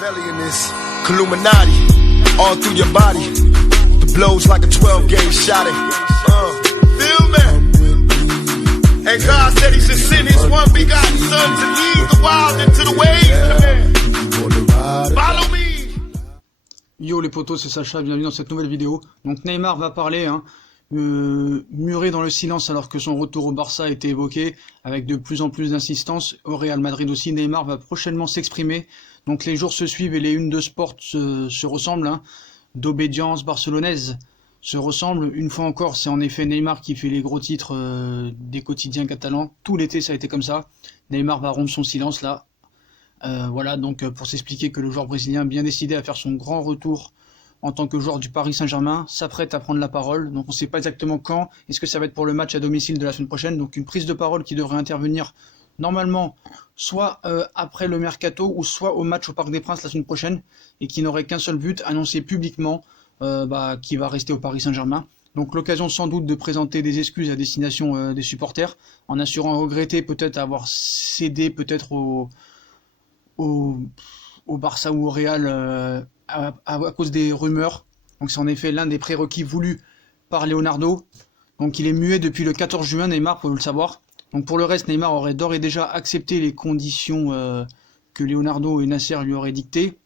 Machiavelli in this Illuminati all through your body. The blows like a 12-gauge shot. Feel me? And God said He should send His one begotten Son to lead the wild into the ways. Follow me. Yo les potos, c'est Sacha, bienvenue dans cette nouvelle vidéo. Donc Neymar va parler, muré dans le silence alors que son retour au Barça a été évoqué avec de plus en plus d'insistance. Au Real Madrid aussi, Neymar va prochainement s'exprimer. Donc les jours se suivent et les unes de sport se ressemblent, d'obédience barcelonaise se ressemblent. Une fois encore, c'est en effet Neymar qui fait les gros titres des quotidiens catalans. Tout l'été ça a été comme ça. Neymar va rompre son silence là. Voilà, donc pour s'expliquer que le joueur brésilien, bien décidé à faire son grand retour en tant que joueur du Paris Saint-Germain, s'apprête à prendre la parole. Donc on ne sait pas exactement quand. Est-ce que ça va être pour le match à domicile de la semaine prochaine? Donc une prise de parole qui devrait intervenir normalement soit après le mercato ou soit au match au Parc des Princes la semaine prochaine, et qui n'aurait qu'un seul but, annoncer publiquement qui va rester au Paris Saint-Germain. Donc l'occasion sans doute de présenter des excuses à destination des supporters, en assurant regretter peut-être avoir cédé peut-être au Barça ou au Real à cause des rumeurs. Donc c'est en effet l'un des prérequis voulus par Leonardo. Donc il est muet depuis le 14 juin, Neymar, faut le savoir. Donc pour le reste, Neymar aurait d'ores et déjà accepté les conditions que Leonardo et Nasser lui auraient dictées.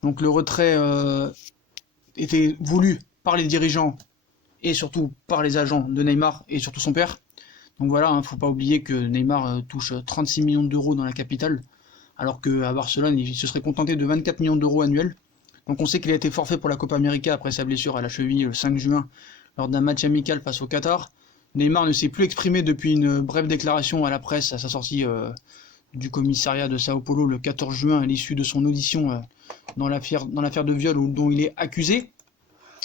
Donc le retrait était voulu par les dirigeants et surtout par les agents de Neymar et surtout son père. Donc voilà, faut pas oublier que Neymar touche 36 millions d'euros dans la capitale, alors qu'à Barcelone, il se serait contenté de 24 millions d'euros annuels. Donc on sait qu'il a été forfait pour la Copa América après sa blessure à la cheville le 5 juin lors d'un match amical face au Qatar. Neymar ne s'est plus exprimé depuis une brève déclaration à la presse à sa sortie du commissariat de Sao Paulo le 14 juin à l'issue de son audition dans l'affaire de viol dont il est accusé.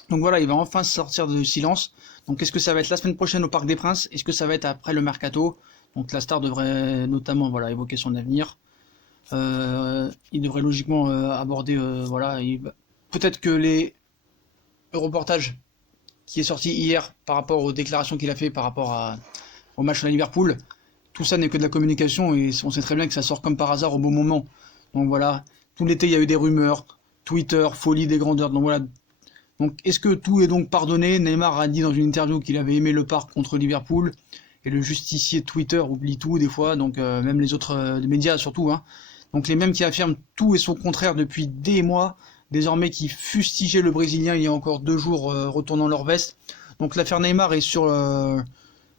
Donc voilà, il va enfin sortir de silence. Donc est-ce que ça va être la semaine prochaine au Parc des Princes? Est-ce que ça va être après le mercato? Donc la star devrait notamment évoquer son avenir. Il devrait logiquement aborder peut-être que les reportages qui est sorti hier par rapport aux déclarations qu'il a fait par rapport au match à Liverpool, tout ça n'est que de la communication et on sait très bien que ça sort comme par hasard au bon moment. Donc voilà, tout l'été il y a eu des rumeurs, Twitter, folie des grandeurs, donc voilà. Donc est-ce que tout est donc pardonné? Neymar a dit dans une interview qu'il avait aimé le parc contre Liverpool, et le justicier Twitter oublie tout des fois, donc même les autres médias surtout, Donc les mêmes qui affirment tout et son contraire depuis des mois, désormais qui fustigeaient le Brésilien il y a encore 2 jours retournant leur veste. Donc l'affaire Neymar est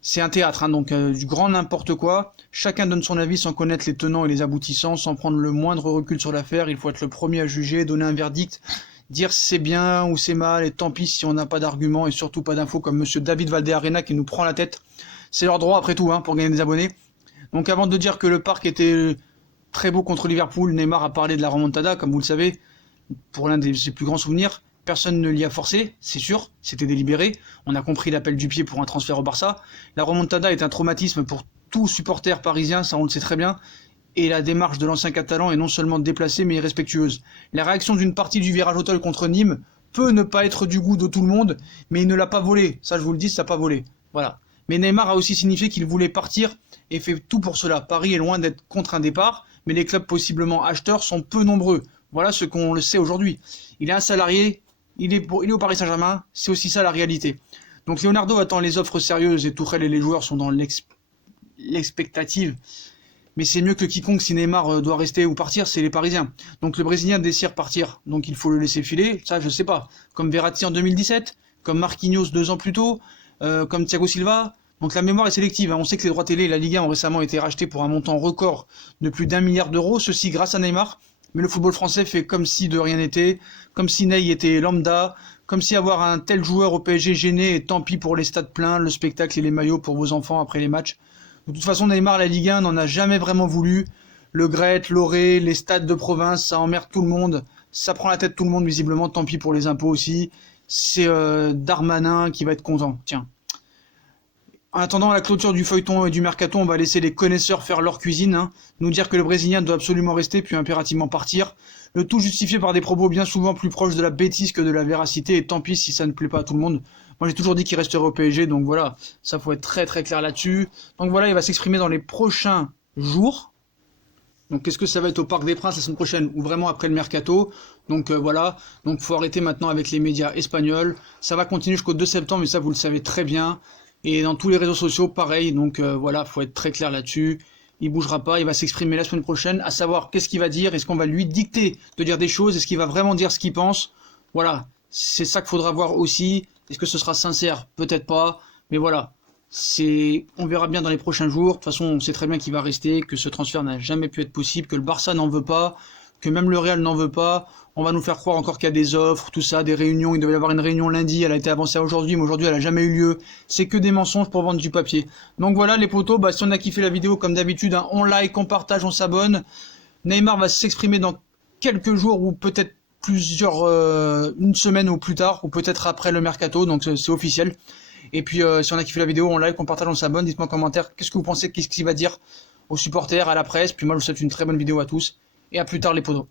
c'est un théâtre, donc du grand n'importe quoi. Chacun donne son avis sans connaître les tenants et les aboutissants, sans prendre le moindre recul sur l'affaire. Il faut être le premier à juger, donner un verdict, dire c'est bien ou c'est mal, et tant pis si on n'a pas d'arguments et surtout pas d'infos comme monsieur David Valdearena qui nous prend la tête. C'est leur droit après tout, pour gagner des abonnés. Donc avant de dire que le parc était très beau contre Liverpool, Neymar a parlé de la remontada, comme vous le savez, pour l'un de ses plus grands souvenirs. Personne ne l'y a forcé, c'est sûr, c'était délibéré. On a compris l'appel du pied pour un transfert au Barça. La remontada est un traumatisme pour tout supporter parisien, ça on le sait très bien. Et la démarche de l'ancien Catalan est non seulement déplacée mais irrespectueuse. La réaction d'une partie du virage hôtel contre Nîmes peut ne pas être du goût de tout le monde, mais il ne l'a pas volé. Ça je vous le dis, ça n'a pas volé. Voilà. Mais Neymar a aussi signifié qu'il voulait partir et fait tout pour cela. Paris est loin d'être contre un départ, mais les clubs possiblement acheteurs sont peu nombreux. Voilà ce qu'on le sait aujourd'hui. Il est un salarié, il est au Paris Saint-Germain, c'est aussi ça la réalité. Donc Leonardo attend les offres sérieuses et Tourelle et les joueurs sont dans l'expectative. Mais c'est mieux que quiconque si Neymar doit rester ou partir, c'est les Parisiens. Donc le Brésilien désire partir, donc il faut le laisser filer, ça je sais pas. Comme Verratti en 2017, comme Marquinhos 2 ans plus tôt, comme Thiago Silva. Donc la mémoire est sélective, On sait que les droits télé et la Ligue 1 ont récemment été rachetés pour un montant record de plus d'1 milliard d'euros, ceci grâce à Neymar. Mais le football français fait comme si de rien n'était, comme si Ney était lambda, comme si avoir un tel joueur au PSG gênait et tant pis pour les stades pleins, le spectacle et les maillots pour vos enfants après les matchs. De toute façon, Neymar, la Ligue 1 n'en a jamais vraiment voulu. Le Gret, l'Oré, les stades de province, ça emmerde tout le monde. Ça prend la tête de tout le monde visiblement, tant pis pour les impôts aussi. C'est Darmanin qui va être content, tiens. En attendant la clôture du feuilleton et du mercato, on va laisser les connaisseurs faire leur cuisine, nous dire que le Brésilien doit absolument rester puis impérativement partir. Le tout justifié par des propos bien souvent plus proches de la bêtise que de la véracité, et tant pis si ça ne plaît pas à tout le monde. Moi j'ai toujours dit qu'il resterait au PSG, donc voilà, ça faut être très très clair là-dessus. Donc voilà, il va s'exprimer dans les prochains jours. Donc est-ce que ça va être au Parc des Princes la semaine prochaine ou vraiment après le mercato? Donc voilà, donc faut arrêter maintenant avec les médias espagnols. Ça va continuer jusqu'au 2 septembre, mais ça vous le savez très bien. Et dans tous les réseaux sociaux, pareil. Donc voilà, faut être très clair là-dessus. Il bougera pas, il va s'exprimer la semaine prochaine, à savoir qu'est-ce qu'il va dire, est-ce qu'on va lui dicter de dire des choses, est-ce qu'il va vraiment dire ce qu'il pense? Voilà, c'est ça qu'il faudra voir aussi. Est-ce que ce sera sincère? Peut-être pas, mais voilà. On verra bien dans les prochains jours. De toute façon, on sait très bien qu'il va rester, que ce transfert n'a jamais pu être possible, que le Barça n'en veut pas, que même le Real n'en veut pas. On va nous faire croire encore qu'il y a des offres, tout ça, des réunions. Il devait y avoir une réunion lundi, elle a été avancée à aujourd'hui, mais aujourd'hui elle n'a jamais eu lieu. C'est que des mensonges pour vendre du papier. Donc voilà les potos, si on a kiffé la vidéo comme d'habitude, on like, on partage, on s'abonne. Neymar va s'exprimer dans quelques jours ou peut-être une semaine ou plus tard, ou peut-être après le mercato, donc c'est officiel. Et puis si on a kiffé la vidéo, on like, on partage, on s'abonne, dites-moi en commentaire qu'est-ce que vous pensez, qu'est-ce qu'il va dire aux supporters, à la presse. Puis moi je vous souhaite une très bonne vidéo à tous, et à plus tard les potos.